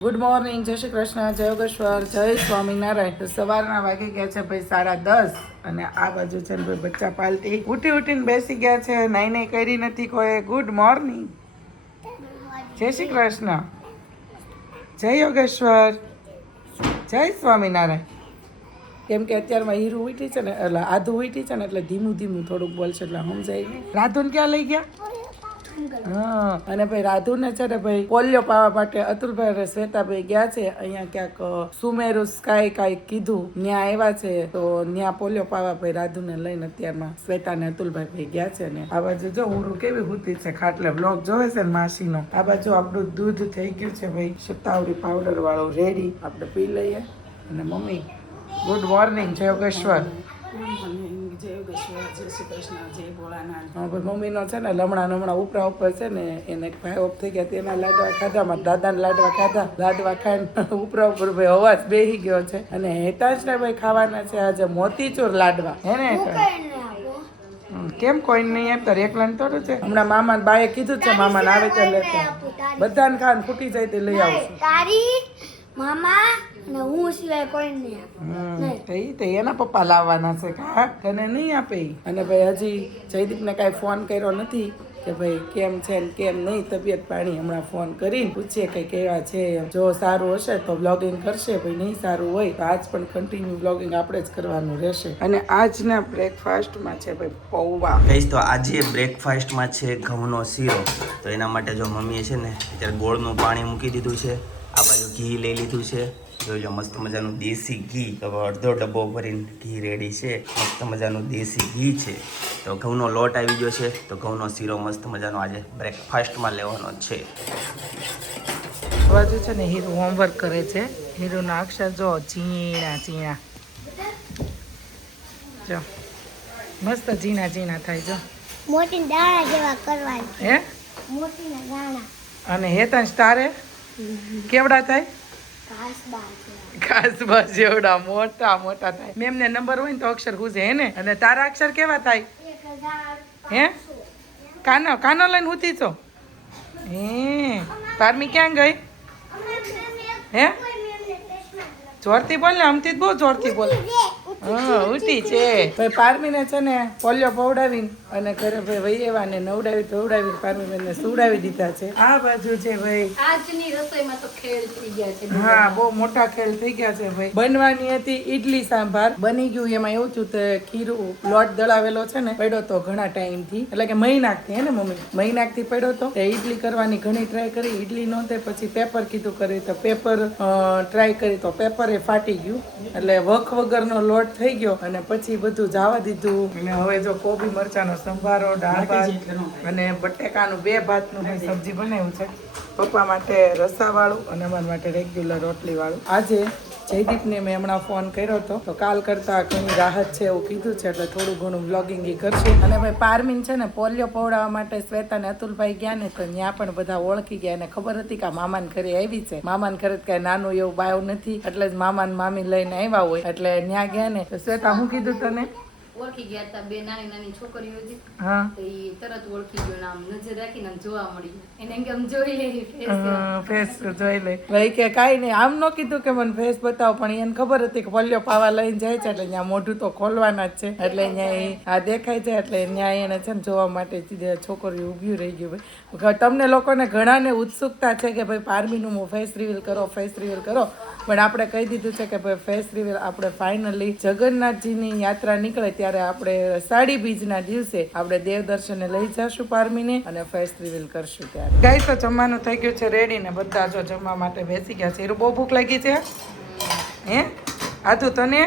Good morning, જય શ્રી કૃષ્ણ, જય યોગેશ્વર, જય સ્વામિનારાયણ. તો સવારના વાગી ગયા છે ભાઈ 10:30 અને આ બાજુ છે ને ભાઈ બચ્ચા પાલટી ઉઠીને બેસી ગયા છે. નાઈ કરી નથી કોઈ. ગુડ મોર્નિંગ, જય શ્રી કૃષ્ણ, જય યોગેશ્વર, જય સ્વામિનારાયણ. કેમ કે અત્યારમાં હીરું ઉઠી છે ને, એટલે આધું ઉઠી છે ને, એટલે ધીમું થોડુંક બોલશે એટલે સમજાય નહીં. રાધુને ક્યાં લઈ ગયા? હા, અને ભાઈ રાધુને છે ને ભાઈ પોલિયો પાવા માટે અતુલભાઈ અને શ્વેતાભાઈ ગયા છે. અહીંયા ક્યાંક સુમેરુ સ્કાય કાંઈક કીધું, ત્યાં આવ્યા છે. તો ત્યાં પોલિયો પાવા ભાઈ રાધુને લઈને અત્યારમાં શ્વેતા ને અતુલભાઈ ભાઈ ગયા છે. ને આ બાજુ જો ઉરું કેવી હુતી છે, ખાટલે બ્લોગ જોવે છે ને માસીનો. આ બાજુ આપણું દૂધ થઈ ગયું છે ભાઈ શતાવરી પાવડર વાળું રેડી, આપણે પી લઈએ. અને મમ્મી ગુડ મોર્નિંગ, જય યોગેશ્વર. મમ્મીનો છે ને લમણા ઉપરા ઉપર છે ને એને ભાઈ ઓફ થઈ ગયા, તેના લાડવા ખાધા, મારા દાદાના લાડવા ખાધા. લાડવા ખાઈને ઉપરા ઉપર ભાઈ અવાજ બેસી ગયો છે. અને હેતાંશ ને ભાઈ ખાવાના છે આજે મોતીચૂર લાડવા, હે ને હેતાંશ? કેમ કોઈ નહીં એમ તારે એકલા થોડું છે. હમણાં મામા બાએ કીધું છે, મામા આવે તો લેતા બધાને ખાન ફૂટી જાય તે લઈ આવશું. મામા અને હું સિવાય કોઈ નહીં. તો એના પપ્પા લાવવાના છે કા, તને નહીં આપે. અને ભાઈ હજી જયદીપને કાંઈ ફોન કર્યો નથી કે ભાઈ કેમ છે ને કેમ નહીં, તબિયત પાણી. હમણાં ફોન કરીને પૂછીએ કે કેવા છે. જો સારું હશે તો બ્લોગિંગ કરશે, ભાઈ નહીં સારું હોય તો આજ પણ કન્ટિન્યુ બ્લોગિંગ આપણે જ કરવાનું રહેશે. અને આજના બ્રેકફાસ્ટમાં છે ભાઈ પૌવા. તો આજે બ્રેકફાસ્ટમાં છે ઘઉંનો શીરો. તો એના માટે જો મમ્મીએ છે ને અત્યારે ગોળનું પાણી મૂકી દીધું છે. આ બાજુ ઘી લઈ લીધું છે, જોઈ લો મસ્ત મજાનું દેશી ઘી. તો અડધો ડબ્બો ભરીને ઘી રેડી છે. મસ્ત મજાનું દેશી ઘી છે. તો ઘઉંનો લોટ આવી ગયો છે, તો ઘઉંનો શીરો મસ્ત મજાનો આજે બ્રેકફાસ્ટમાં લેવાનો છે. બાજુ છે ને હીરો હોમવર્ક કરે છે. હીરોના અક્ષર જો ઝીણા જો મસ્ત ઝીણા થાય. જો મોટી દાણા જેવા કરવાની. હે મોટી દાણા. અને હેતાંશ તારે કેવડા થાય? ઘાસબા જેવડા મોટા થાય. મેમને નંબર હોય ને તો અક્ષર ગુજે, હે ને? અને તારા અક્ષર કેવા થાય? હે કાનો લઈને ઉતી છો? હે પારમી ક્યાં ગઈ? હે જોરથી બોલ ને, આમથી બહુ જોરથી બોલ. હા ઉઠી છે ભાઈ. પારમીને છે ને પોલિયો પવડાવીને અને ઘરે ભાઈ વૈયેવાને નવડાવી પારમીબેનને સુવડાવી દીધા છે. આ બાજુ છે ભાઈ આજની રસોઈમાં તો ખેલ થઈ ગયા છે. હા બહુ મોટા ખેલ થઈ ગયા છે ભાઈ. બનવાની હતી ઈડલી સાંભાર, બની ગયું. એમાં એવું થયું તે ખીરું લોટ દળાવેલો છે ને પડ્યો તો ઘણા ટાઈમ થી, એટલે કે મહિનાકથી, હે ને મમ્મી? મહિનાકથી પડ્યો તો ઈડલી કરવાની ઘણી ટ્રાય કરી, ઈડલી નો થાય. પછી પેપર કીધું કરી તો પેપર ટ્રાય કરી તો પેપર એ ફાટી ગયું, એટલે વખ વગરનો લોટ થઈ ગયો. અને પછી બધું જવા દીધું. અને હવે જો કોબી મરચાનો સંભારો, દાળ ભાત અને બટેકાનું 2 ભાતનું સબ્જી બનાવ્યું છે. પપ્પા માટે રસાવાળું અને અમારા માટે રેગ્યુલર રોટલીવાળું. આજે જયદીપને મેં હમણાં ફોન કર્યો હતો, તો કાલ કરતાં ઘણી રાહત છે એવું કીધું છે, એટલે થોડું ઘણું બ્લોગિંગ એ કરશે. અને ભાઈ પારમીન છે ને પોલિયો પવડાવવા માટે શ્વેતા ને અતુલભાઈ ગયા ને, તો ત્યાં પણ બધા ઓળખી ગયા. અને ખબર હતી કે મામાને ઘરે આવી છે. મામાને ઘરે કાંઈ નાનું એવું બાયું નથી, એટલે જ મામાને મામી લઈને આવ્યા હોય, એટલે ત્યાં ગયા ને. તો શ્વેતા શું કીધું તને? ઓળખી ગયા હતા. 2 નાની છોકરીઓ હતી. હા તો એ તરત ઓળખી ગયો, આમ નજર રાખીને આમ જોવા મળી. એને એમ કે આમ જોઈ લે ફેસ જોઈ લે. ભાઈ કે કાંઈ નહીં, આમ ન કીધું કે મને ફેસ બતાવો, પણ એને ખબર હતી કે પોલિયો પાવા લઈને જાય છે, એટલે ત્યાં મોઢું તો ખોલવાના જ છે. એટલે અહીંયા આ દેખાય છે, એટલે ત્યાં એને છે ને જોવા માટે છોકરીઓ ઊભી રહી ગયું. ભાઈ તમને લોકોને ઘણાને ઉત્સુકતા છે કે ભાઈ પારમીનું ફેસ રિવીલ કરો, પણ આપણે કહી દીધું છે કે ભાઈ ફેસ રિવીલ આપણે ફાઇનલી જગન્નાથજીની યાત્રા નીકળે ત્યારે આપણે અષાઢી બીજના દિવસે આપણે દેવદર્શને લઈ જશું પારમીને અને ફેસ રિવીલ કરશું. ત્યારે ગાઈસ તો જમવાનું થઈ ગયું છે રેડી ને બધા જો જમવા માટે બેસી ગયા છે. બહુ ભૂખ લાગી છે. હે આધુ તને?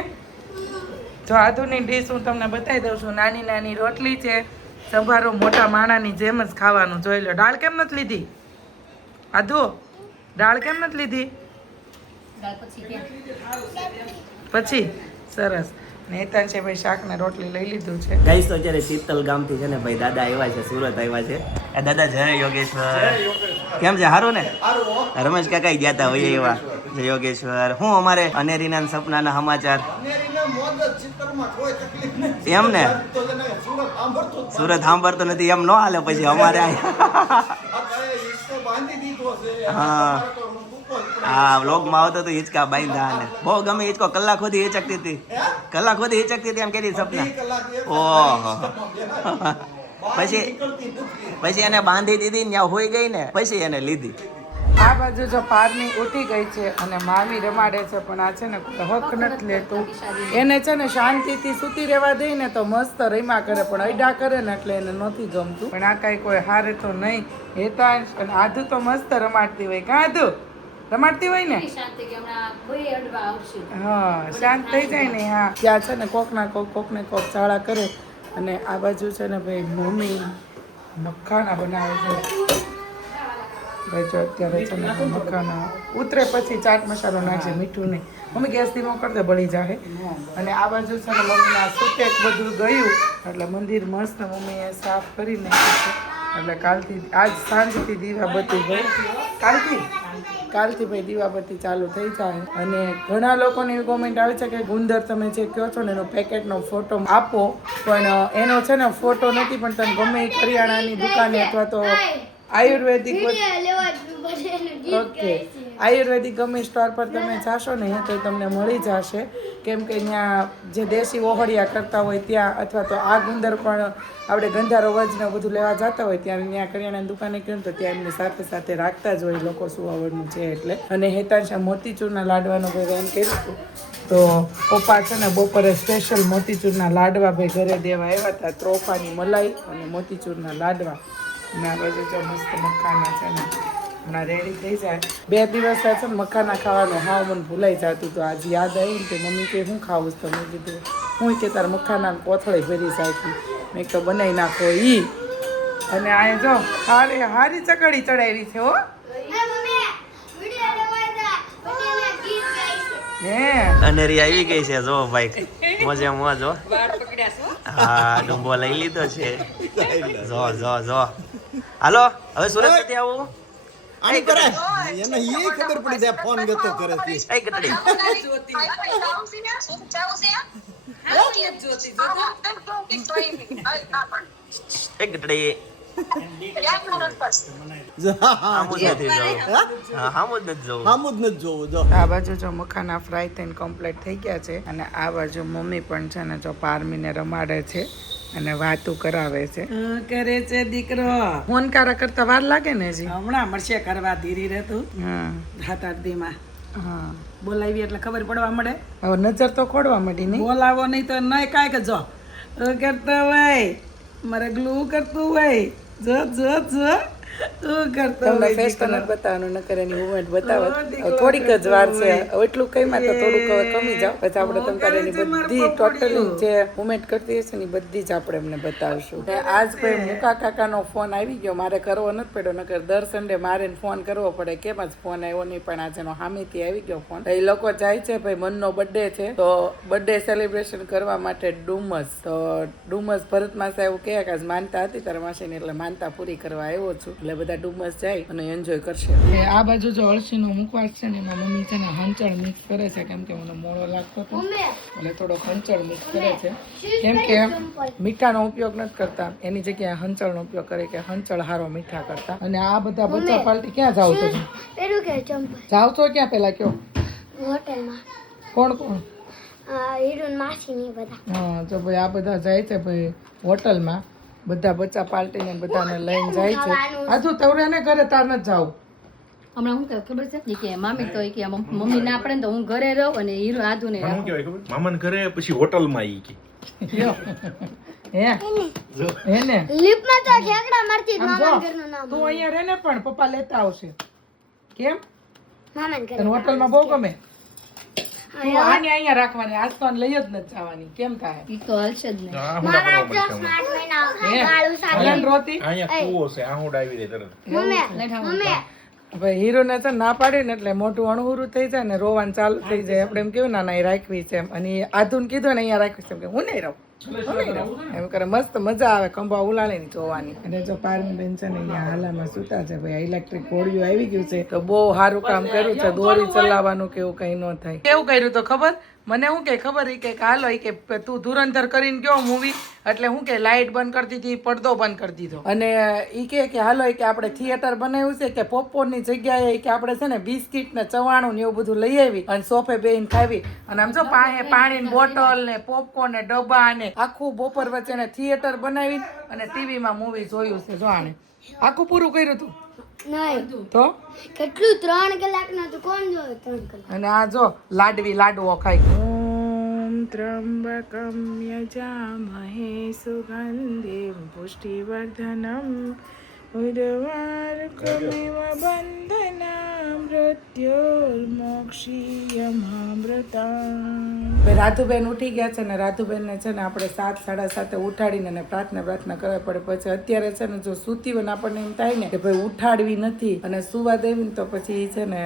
જો આધુની ડીશ હું તમને બતાવી દઉં છું. નાની રોટલી છે, સંભારો મોટા માણાની જેમ જ ખાવાનું. જોઈ લો. દાળ કેમ નથી લીધી આધુ? દાળ કેમ નથી લીધી? પછી સરસ. નેતાન છે ભાઈ શાક ને રોટલી લઈ લીધું છે. ગાઈસ તો અત્યારે શીતલ ગામથી છે ને ભાઈ દાદા આવ્યા છે, સુરત આવ્યા છે. દાદા જય યોગેશ્વર. કેમ છે? સારું ને? રમેશ કાકા ગયા હતા હોય એવા. જય યોગેશ્વર. હું અમારે અનેરીના સપનાના સમાચાર એમ ને સુરત સાંભળતો નથી એમ ન હાલે. પછી અમારે હા હા વ્લોગમાં આવતો તો હિંચકા બાંધા ને બહુ ગમે હિંચકો કલાક સુધી હિંચકતી હતી એમ કહેતી સપના ઓહો પછી એને બાંધી દીધી ને ત્યાં હોઈ ગઈ ને પછી એને લીધી. આ બાજુ જો પારની ઉઠી ગઈ છે અને મામી રમાડે છે પણ આ છે ને હક નથી લેતું. એને છે ને શાંતિથી સૂતી રહેવા દે ને તો મસ્ત રમ્યા કરે પણ અડા કરે ને એટલે એને નથી ગમતું. પણ આ કાંઈ કોઈ હારે તો નહીં. હેતાંશ અને આધુ તો મસ્ત રમાડતી હોય. કાં આધુ રમાડતી હોય ને હા શાંત થઈ જાય ને. હા ત્યાં છે ને કોકને કોક ચાળા કરે. અને આ બાજુ છે ને ભાઈ મમ્મી મખાના બનાવે છે. ભાઈ જો અત્યારે છે ને મખાના ઉતરે પછી ચાટ મસાલો નાખશે, મીઠું નહીં. મમ્મી ગેસ ધીમો કરી દે બળી જાય. અને આ બાજુ છે ને મમ્મીના સુટેક બધું ગયું એટલે મંદિર મસ્ત મમ્મીએ સાફ કરી નાખ્યું છે. એટલે કાલથી આજ સાંજથી દીવાબત્તી ગઈ કાલથી ભાઈ દીવાબત્તી ચાલુ થઈ જાય. અને ઘણા લોકોની એવી કોમેન્ટ આવે છે કે ગુંદર તમે જે કહો છો ને એનો પેકેટનો ફોટો આપો, પણ એનો છે ને ફોટો નથી. પણ તમે ગમે એ કરિયાણાની દુકાને અથવા તો આયુર્વેદિક આયુર્વેદિક ગમે સ્ટોર પર તમે જાશો ને તો તમને મળી જશે. કેમ કે ત્યાં જે દેશી ઓહળિયા કરતા હોય ત્યાં અથવા તો આ ગુંદર પણ આપણે ગંધારો વજને બધું લેવા જતા હોય ત્યાં કરિયાણાની દુકાને કહ્યું તો ત્યાં એમની સાથે રાખતા જ હોય લોકો સુવાવડનું છે એટલે. અને હેતાંશા મોતીચૂરના લાડવાનો ભાઈ એમ કર્યું હતું તો પપ્પા છે ને બપોરે સ્પેશિયલ મોતીચૂરના લાડવા ભાઈ ઘરે દેવા આવ્યા હતા. ત્રોફાની મલાઈ અને મોતીચૂરના લાડવા. અને આ બાજુ જો મસ્ત મખાના છે ને હમણાં રેડી થઈ જાય. 2 દિવસ થાય છે ને મખાના ખાવાનું હાવ મને ભૂલાઈ જતું હતું. આજે યાદ આવ્યું કે મમ્મી કે હું ખાવું તો મેં કીધું હું કે તાર મખાના કોથળી ભરી સાચી મેં તો બનાવી નાખો ઈ. અને આ જો હારી ચકડી ચડાવી છે હો. અનેરી આવી ગઈ છે જો ભાઈ મોજે મોજ હો. હા ડુંબો લઈ લીધો છે. જો હાલો હવે સુરત નથી આવું. આની કરે એને એ ખબર પડી જાય ફોન ગતો કરે છે. એ ગટડી એક ગટડી આ બાજુ જો મખાના ફ્રાય થઈને કમ્પ્લીટ થઈ ગયા છે. અને આ બાજુ મમ્મી પણ છે ને જો પારમીને રમાડે છે અને વાતું કરાવે છે. કરે છે દીકરો ફોન કરતા વાર લાગે ને હજી હમણાં મળશે કરવા ધીરે રહેતું હા 7-8 દીમાં હા બોલાવી એટલે ખબર પડવા મળે. હવે નજર તો ખોડવા માંડી નહીં. બોલાવો નહીં તો નહીં કાંઈ કે જો કરતો હોય મારે ગ્લુ કરતું હોય જો કરતો તમને ફેસ તો નથી બતાવવાનું નકર એની મુવમેન્ટ બતાવો. થોડીક જ વાર છે એટલું કઈમાં તો થોડુંક હવે કમી જાવ પછી આપણે તમને એની બધી ટોટલી જે મુવમેન્ટ કરતી હશે ને બધી જ આપણે એમને બતાવશું. આજ ભાઈ મુકા કાકાનો ફોન આવી ગયો. મારે કરવો નથી પડ્યો નકર દર સન્ડે મારે ફોન કરવો પડે. કેમ જ ફોન આવ્યો નહીં પણ આજે સામેથી આવી ગયો ફોન. એ લોકો જાય છે ભાઈ મનનો બર્થડે છે તો બર્થડે સેલિબ્રેશન કરવા માટે ડુમસ. તો ડુમસ ભરત માસા એવું કહે કે આજ માનતા હતી તારા માસીની એટલે માનતા પૂરી કરવા આવ્યો છું. એટલે બધા ડુમસ જાય અને એન્જોય કરશે. આ બાજુ જો અળસીનો મુખવાસ છે ને એમાં મમ્મી છે ને હંચળ મિક્સ કરે છે કેમ કે મને મોળો લાગતો હતો એટલે થોડો હંચળ મિક્સ કરે છે. કેમ કે મીઠાનો ઉપયોગ નથી કરતા એની જગ્યાએ હંચળનો ઉપયોગ કરે કે હંચળ હારો મીઠા કરતા. અને આ બધા બચ્ચા પાર્ટી ક્યાં જાવ તો જાવ તો ક્યાં પેલા કયો હોટેલમાં કોણ હીરુન માસી ની બધા. હા તો ભાઈ આ બધા જાય છે ભાઈ હોટલમાં. બધા બચ્ચા પાર્ટીને બધાને લઈને જાય છે. આજુ તવરે ને ઘરે તાર નથી જાવ. હમણાં હું ખબર છે કે મામી તો કે મમ્મી ના પડે તો હું ઘરે રહું અને હીરો આધુ ને શું કહેવાય ખબર મામાને ઘરે પછી હોટલમાં ઈ કે હે ને લિફ્ટમાં તો ઠેકડા મારતી મામા ઘરનું નામ. તું અહીંયા રહે ને પણ પપ્પા લેતા આવશે. કેમ મામા ઘર તને હોટલમાં બહુ ગમે? તું આને અહીંયા રાખવાની આજ તો આને લઈ જ નથી જવાની. કેમ થાય ઈ તો હલશે જ નહીં. મામા જો સ્માર્ટ બના ગાળું સાથે હલન રોતી અહીંયા કૂવો છે આહુડ આવી રે તરત મમ્મી ભાઈ હીરોને તો ના પાડી ને એટલે મોટું અણહુરું થઈ જાય ને રોવાનું ચાલુ થઈ જાય. આપણે એમ કેવું ના એ રાખવી છે એમ. અને આધુન કીધું ને અહીંયા રાખવી છે એમ કે હું નહીં રહું એમ કરે. મસ્ત મજા આવે ખંભા ઉલાળીને જોવાની. અને જો પારમી બેન છે ને અહીંયા હાલામાં સુતા છે ભાઈ. ઇલેક્ટ્રિક ઘોડિયું આવી ગયું છે તો બહુ સારું કામ કર્યું છે. દોરી ચલાવવાનું કેવું કઈ ન થાય. કેવું કર્યું તો ખબર મને શું કે ખબર ઈ કે હાલો ઈ કે તું ધુરંધર કરીને ગયો મૂવી એટલે હું કે લાઇટ બંધ કરી દીધી પડદો બંધ કરી દીધો અને ઈ કે હાલો ઈ કે આપણે થિયેટર બનાવ્યું છે કે પોપકોર્નની જગ્યાએ કે આપણે છે ને બિસ્કિટ ને ચવાણું ને એવું બધું લઈ આવી અને સોફે બેહીને ખાવી અને આમ જો પાણીની બોટલ ને પોપકોર્ન ને ડબ્બા ને આખું બપોર વચ્ચે ને થિયેટર બનાવી અને ટીવીમાં મૂવી જોયું છે જો આને આખું પૂરું કર્યું હતું નહીં તો કેટલું 3 કલાકનું તો કોણ જોવે 3 કલાક અને આ જો લાડવો ખાય ઓમ ત્રંબકમ યજામહે સુગંધિમ પુષ્ટિવર્ધનમ ઉર્વારુકમિવ બંધના મૃત્યોર્મોક્ષીયમામૃતમ રાધુબેન ઉઠી ગયા છે ને રાધુબેનને છે ને આપણે 7, 7:30 ઉઠાડીને એને પ્રાર્થના કરવા પડે પછી અત્યારે છે ને જો સૂતી હોય ને આપણને એમ થાય ને કે ભાઈ ઉઠાડવી નથી અને સુવા દેવી ને તો પછી છે ને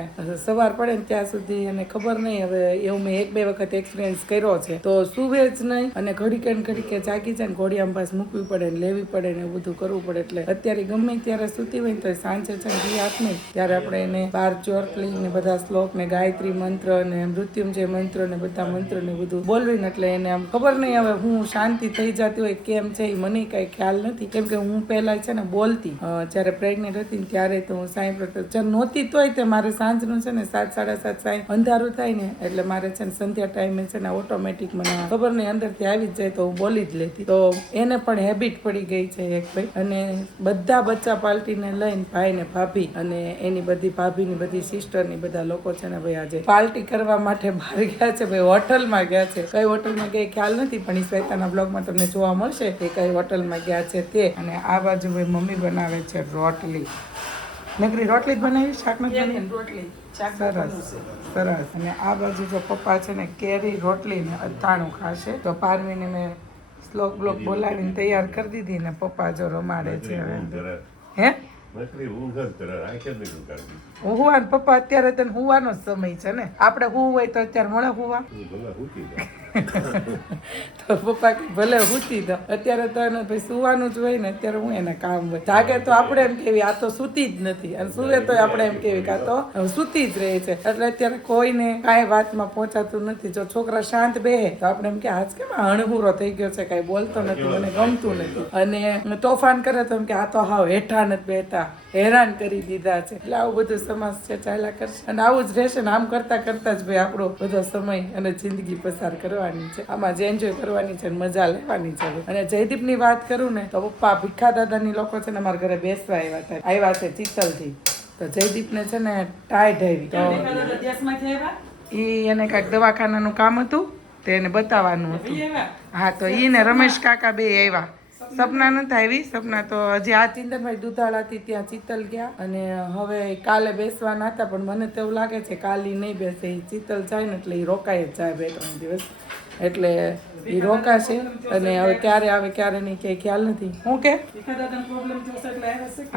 સવાર પડે ને ત્યાં સુધી એને ખબર નહીં હવે એવું મેં 1-2 વખત એક્સપિરિયન્સ કર્યો છે તો સુવે જ નહીં અને ઘડીકે જાગી જાય ને ઘોડિયામાં પાસ મૂકવી પડે ને લેવી પડે ને એવું બધું કરવું પડે એટલે અત્યારે ગમે ત્યારે સૂતી હોય ને તો સાંજે છે ને રિયાત નહીં ત્યારે આપણે એને 12 ચોટલી ને બધા શ્લોક ને ગાયત્રી મંત્ર ને મૃત્યુંજય મંત્ર ને બધા મંત્ર ને બધું બોલવીને એટલે એને આમ ખબર નહીં હવે હું શાંતિ થઈ જતી હોય કેમ છે એ મને કઈ ખ્યાલ નથી કેમ કે હું પહેલા છે ને બોલતી જ્યારે પ્રેગ્નેન્ટ હતી ને ત્યારે તો હું સાંઈ નહોતી તોય તે મારે સાંજનું છે ને 7, 7:30 સાંઈ અંધારું થાય ને એટલે મારે છે ને સંધ્યા ટાઈમે છે ને ઓટોમેટિક મને ખબર નહીં અંદરથી આવી જ જાય તો હું બોલી જ લેતી તો એને પણ હેબિટ પડી ગઈ છે એક ભાઈ અને બધા બચ્ચા પાર્ટીને લઈને ભાઈ ને ભાભી અને એની બધી ભાભીની બધી સિસ્ટર ની બધા લોકો છે ને ભાઈ આજે પાર્ટી કરવા માટે બહાર ગયા છે ભાઈ હોટલમાં ગયા છે કઈ હોટલમાં ગયા ખ્યાલ નથી પણ ઈ શ્વેતાના બ્લોગમાં તમને જોવા મળશે કે કઈ હોટલમાં ગયા છે તે અને આ બાજુ ભાઈ મમ્મી બનાવે છે રોટલી નકરી રોટલી જ બનાવી શાક નથી બનાવી રોટલી સરસ અને આ બાજુ જો પપ્પા છે ને કેરી રોટલી ને અથાણું ખાશે તો પારવીને મેં શ્લોક બ્લોક બોલાવીને તૈયાર કરી દીધી ને પપ્પા જો રમાડે છે હે હુવા પપ્પા અત્યારે તને હુવાનો જ સમય છે ને આપણે હું હોય તો અત્યારે મળે હુવા તો પપ્પા કે ભલે હુતી દો અત્યારે તો એને ભાઈ સુવાનું જ હોય ને અત્યારે હું એના કામ હોય જાગે તો આપણે એમ કેવી આ તો સુતી જ નથી અને સુવે તો આપણે એમ કેવી કે આ તો સુતી જ રહે છે એટલે અત્યારે કોઈને કાંઈ વાતમાં પહોંચાતું નથી જો છોકરા શાંત બેહે તો આપણે એમ કે આજ કેમ હણહુરો થઈ ગયો છે કાંઈ બોલતો નથી મને ગમતું નથી અને તોફાન કરે તો એમ કે આ તો હાવ હેઠા નથી બેઠા હેરાન કરી દીધા છે એટલે આવું બધું સમાજ છે ચાલ્યા કરશે અને આવું જ રહેશે ને આમ કરતા કરતા જ ભાઈ આપણો બધો સમય અને જિંદગી પસાર કરવાની છે આમાં જ એન્જોય કરવાની છે મજા લેવાની છે અને જયદીપની વાત કરું ને તો પપ્પા ભીખા દાદાની લોકો છે ને અમારા ઘરે બેસવા આવ્યા છે ચિત્તલથી તો જયદીપને છે ને ટાઈટ આવી તો ઈ એને કાંઈક દવાખાનાનું કામ હતું તો એને બતાવવાનું હતું હા તો ઈ ને રમેશ કાકા બે આવ્યા સપના નથી આવી સપના તો હજી આ ચિંતનભાઈ દુધાળાથી ત્યાં ચિત્તલ ગયા અને હવે કાલે બેસવાના હતા પણ મને તો એવું લાગે છે કાલે નહીં બેસે એ ચિત્તલ જાય ને એટલે એ રોકાય જ જાય 2-3 દિવસ એટલે એ રોકાશે અને હવે ક્યારે આવે ક્યારે નહીં ક્યાંય ખ્યાલ નથી હું કે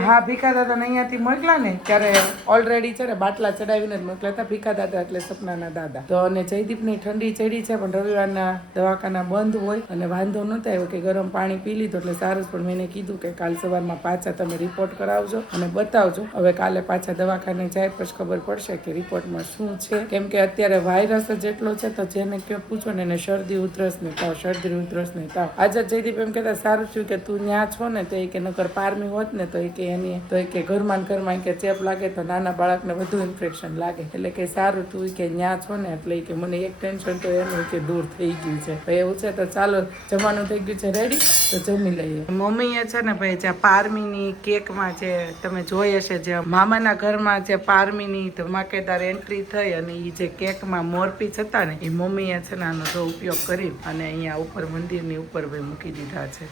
હા ભીખા દાદાને અહીંયાથી મોકલા ને ત્યારે ઓલરેડી છે ને બાટલા ચડાવીને જ મોકલ્યા હતા ભીખા દાદા એટલે સપનાના દાદા તો અને જયદીપની ઠંડી ચડી છે પણ રવિવારના દવાખાના બંધ હોય અને વાંધો નહોતો આવ્યો કે ગરમ પાણી પી લીધું એટલે સારું પણ મેં કીધું કે કાલ સવારમાં પાછા તમે રિપોર્ટ કરાવજો અને બતાવજો હવે કાલે પાછા દવાખાને જાય પછી ખબર પડશે કે રિપોર્ટમાં શું છે કેમ કે અત્યારે વાયરસ જ એટલો છે તો જેને કયો પૂછો ને એને શરદી ઉધરસ ને તાવ શરદી ઉધરસ ને તાવ આજે જયદીપ એમ કહેતા સારું થયું કે તું ન્યા છો ને તો એ કે નકર પારમી હોત ને તો એ કે એની તો એ કે ઘરમાં કે ચેપ લાગે તો નાના બાળકને વધુ ઇન્ફેક્શન લાગે એટલે કે સારું તું કે ન્યા છો ને એટલે કે મને એક ટેન્શન તો એનું કે દૂર થઈ ગયું છે તો એવું છે તો ચાલો જમવાનું થઈ ગયું છે રેડી તો જમી લઈએ મમ્મીએ છે ને ભાઈ જ્યાં પારમીની કેકમાં જે તમે જોઈ હશે જે મામાના ઘરમાં જે પારમીની ધમાકેદાર એન્ટ્રી થઈ અને એ જે કેકમાં મોરપીસ હતા ને એ મમ્મીએ છે ને આનો જો ઉપયોગ કરી અને અહીંયા ઉપર મંદિરની ઉપર ભાઈ મૂકી દીધા છે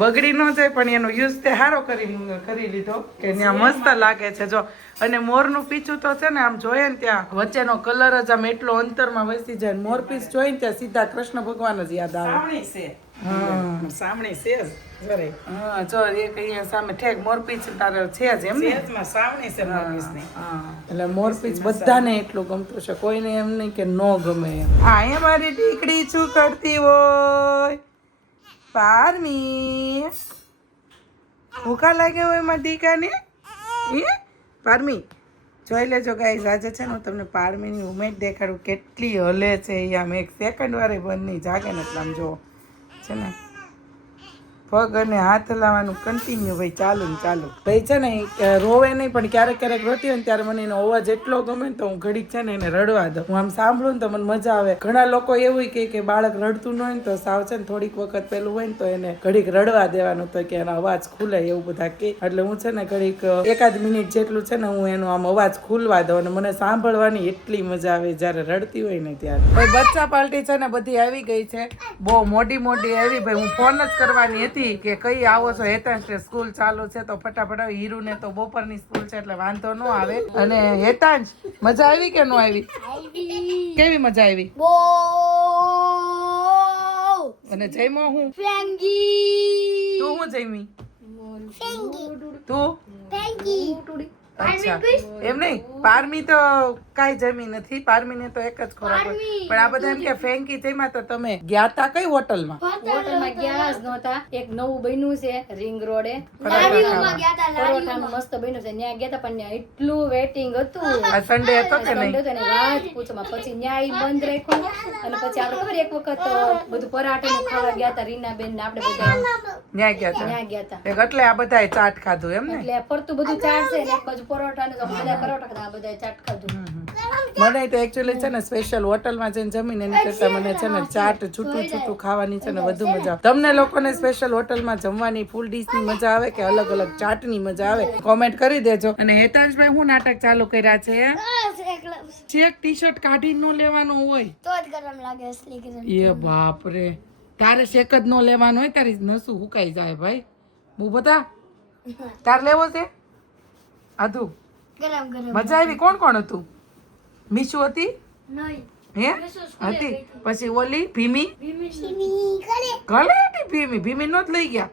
બગડી ન જાય પણ એનો યુઝ તે સારો કરી લીધો કે ત્યાં મસ્ત લાગે છે જો અને મોરનું પીછું તો છે ને આમ જોઈએ ને ત્યાં વચ્ચેનો કલર જ આમ એટલો અંતરમાં વસી જાય મોરપીસ જોઈ ને ત્યાં સીધા કૃષ્ણ ભગવાન જ યાદ આવે સામણી છે હા જો એક અહીંયા સામે ઠેક મોરપીંછ તારે છે જ એમ ને સાવણી છે મોરપીંછની. એટલે મોરપીંછ બધાને એટલું ગમતું છે કોઈને એમ નહીં કે ન ગમે એમ આ મારી દીકડી શું કરતી હોય પારમી ભૂખા લાગે હોય મારી દીકાને પારમી જોઈ લેજો ગાઈઝ, આજે છે ને હું તમને પારમીની ઉમેદ દેખાડું કેટલી હલે છે એ. આમ એક સેકન્ડ વારે બંધ નહીં જાગે ને એટલે આમ જો છે ને પગ અને હાથ હલાવવાનું કન્ટિન્યુ ભાઈ ચાલુ ને ચાલુ. ભાઈ છે ને રોવે નહીં પણ ક્યારેક ક્યારેક રોતી હોય ને ત્યારે મને એનો અવાજ એટલો ગમે ને તો હું ઘડીક છે ને એને રડવા દઉં. હું આમ સાંભળું ને તો મને મજા આવે. ઘણા લોકો એવું કહે કે બાળક રડતું ન હોય ને તો સાવ છે ને થોડીક વખત પેલું હોય ને તો એને ઘડીક રડવા દેવાનું, તો કે એનો અવાજ ખુલે એવું બધા કે. એટલે હું છે ને ઘડીક એકાદ મિનિટ જેટલું છે ને હું એનો આમ અવાજ ખુલવા દઉં અને મને સાંભળવાની એટલી મજા આવે જ્યારે રડતી હોય ને ત્યારે. ભાઈ બચ્ચા પાર્ટી છે ને બધી આવી ગઈ છે, બહુ મોટી મોટી આવી. ભાઈ હું ફોન જ કરવાની હતી કે કઈ આવો છો હેતાંશ, સ્કૂલ ચાલુ છે તો ફટાફટ આવી. હીરુ ને તો બપોરની સ્કૂલ છે એટલે વાંધો ન આવે. અને હેતાંશ મજા આવી કે ન આવી? કેવી મજા આવી? બો અને જઈમો હું? ફ્રેન્કી તું હું જઈમી? તું? ફ્રેન્કી અચ્છા એમ નહીં, પારમી તો કાંઈ જમી નથી. પારમીને તો એક જ ખોરાક હોય. પણ આ બધા એમ કે ફેંકી જમ્યા. તો તમે ગયા તા કઈ હોટલમાં? હોટલમાં ગયા જ નહોતા. એક નવું બન્યું છે રિંગ રોડે, લારીઓમાં ગયા તા પરોઠાનું મસ્ત બન્યું છે. ત્યાં ગયા તા પણ ત્યાં એટલું વેટિંગ હતું. આ સન્ડે હતો કે નહીં? સંડે હતો ને વાત પૂછોમાં. પછી ન્યાય બંધ રાખ્યો અને પછી આપણે ખબર એક વખત બધું પરાઠાનું ખાવા ગયા હતા રીનાબેન ને આપણે બધા ન્યા ગયા તા? ત્યાં ગયા હતા. એટલે આ બધાએ ચાટ ખાધું એમ ને? એટલે ફરતું બધું ચાટ છે ને એક બાજુ પરોઠા ને બધા પરોઠા ખાધા, આ બધા ચાટ ખાધું. મને તો એકચ્યુઅલી છે ને સ્પેશિયલ હોટલમાં જઈને જમીને એની કરતા મને છે ને ચાટ છૂટું છૂટું ખાવાની છે ને વધુ મજા આવે. તમને લોકોને સ્પેશિયલ હોટલમાં જમવાની ફૂલ ડીશની મજા આવે કે અલગ અલગ ચાટની મજા આવે? કોમેન્ટ કરી દેજો. અને હેતાંશભાઈ હું નાટક ચાલુ કર્યા છે? ચેક ટી શર્ટ કાઢી ન લેવાનું હોય તો જ ગરમ લાગે અસલી ગરમ. એ બાપ રે, તારે શેક જ ન લેવાનું હોય, તારી નસું હુકાઈ જાય ભાઈ. હું બતા તાર લેવો છે? આધુ ગરમ ગરમ મજા આવી? કોણ કોણ હતું? મીશુ હતી? નહીં હે હતી? પછી ઓલી ભીમી સીમી કરે ગલે હતી ભીમી. ભીમી નો જ લઈ ગયા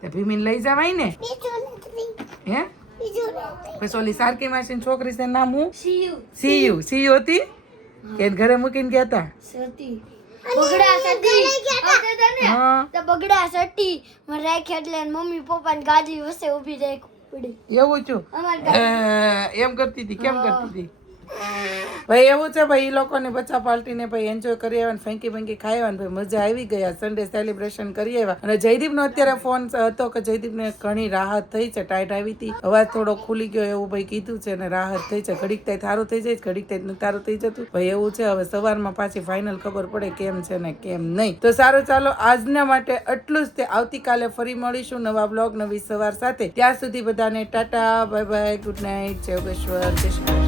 તે ભીમીને લઈ જવાય ને. હે પછી ઓલી સારકી માસીની છોકરી છે નામ હું? સીયુ. સીયુ હતી કે ઘરે મૂકીને ગયા હતા? સતી બગડા સતી આવતા ને હા તો બગડા સતી મને રાખ્યા એટલે મમ્મી પપ્પા ની ગાડી વસે ઊભી રહી પડી. એવું છું અમાર એમ કરતી હતી? કેમ કરતી હતી ભાઈ? એવું છે ભાઈ, એ લોકોને બચ્ચા પાર્ટીને ભાઈ એન્જોય કરી આવ્યા, ફેંકી ફેંકી ખાઈ આવ્યા, ભાઈ મજા આવી ગયા. સન્ડે સેલિબ્રેશન કરી આવ્યા. અને જયદીપનો અત્યારે ફોન હતો કે જયદીપને ઘણી રાહત થઈ છે, ટાઈટ આવી હતી, અવાજ થોડો ખુલી ગયો એવું ભાઈ કીધું છે અને રાહત થઈ છે. ઘડીક થાય સારું થઈ જાય, ઘડીક થાય તારું થઈ જતું ભાઈ એવું છે. હવે સવારમાં પાછી ફાઇનલ ખબર પડે કેમ છે ને કેમ નહીં. તો સારું ચાલો આજના માટે આટલું જ. તે આવતીકાલે ફરી મળીશું નવા બ્લોગ નવી સવાર સાથે. ત્યાં સુધી બધાને Tata bye bye, good night, જય યોગેશ્વર, જય શ્રી કૃષ્ણ.